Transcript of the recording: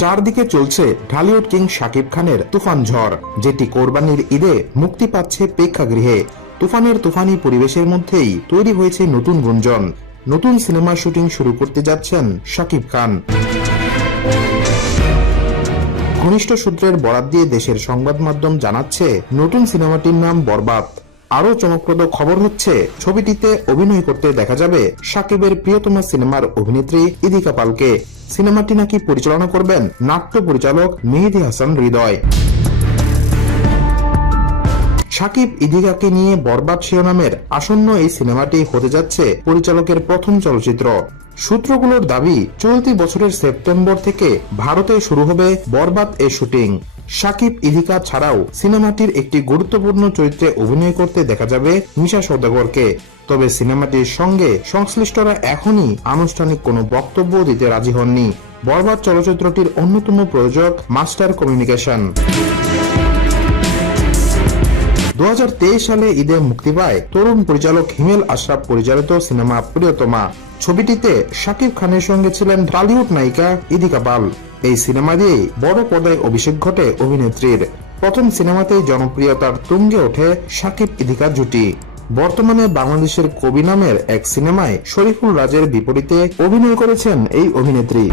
চারদিকে চলছে ঢালিউড কিং শাকিব খানের তুফান ঝড়, যেটি কোরবানির ঈদে মুক্তি পাচ্ছে প্রেক্ষাগৃহে। তুফানের তুফানি পরিবেশের মধ্যেই তৈরি হয়েছে নতুন গুঞ্জন। নতুন সিনেমার শুটিং শুরু করতে যাচ্ছেন শাকিব খান। ঘনিষ্ঠ সূত্রের বরাত দিয়ে দেশের সংবাদ মাধ্যম জানাচ্ছে, নতুন সিনেমাটির নাম বরবাদ। আরও চমকপ্রদ খবর হচ্ছে, ছবিটিতে অভিনয় করতে দেখা যাবে সাকিবের প্রিয়তম সিনেমার অভিনেত্রী ইদিকা পালকে। সিনেমাটি নাকি পরিচালনা করবেন নাট্য পরিচালক মেহেদি হাসান হৃদয়। সাকিব ইদিকাকে নিয়ে বরবাদ শিরোনামের আসন্ন এই সিনেমাটি হতে যাচ্ছে পরিচালকের প্রথম চলচ্চিত্র। সূত্রগুলোর দাবি, চলতি বছরের সেপ্টেম্বর থেকে ভারতে শুরু হবে বরবাদ এর শুটিং। সাকিব ইলিকা ছাড়াও সিনেমাটির একটি গুরুত্বপূর্ণ চরিত্রে অভিনয় করতে দেখা যাবে মিশা সৌদাগরকে। তবে সিনেমাটির সঙ্গে সংশ্লিষ্টরা এখনই আনুষ্ঠানিক কোনো বক্তব্য দিতে রাজি হননি। বরবাদ চলচ্চিত্রটির অন্যতম প্রযোজক মাস্টার কমিউনিকেশন। দু হাজার তেইশ সালে ঈদে মুক্তি পায় তরুণ পরিচালক হিমেল আশরাফ পরিচালিত সিনেমা প্রিয়তমা। ছবিটিতে শাকিব খানের সঙ্গে ছিলেন টলিউড নায়িকা ইদিকা পাল। এই সিনেমা দিয়েই বড় পর্দায় অভিষেক ঘটে অভিনেত্রীর। প্রথম সিনেমাতেই জনপ্রিয়তার তুঙ্গে ওঠে শাকিব ইদিকা জুটি। বর্তমানে বাংলাদেশের কবি নামের এক সিনেমায় শরীফুল রাজের বিপরীতে অভিনয় করেছেন এই অভিনেত্রী।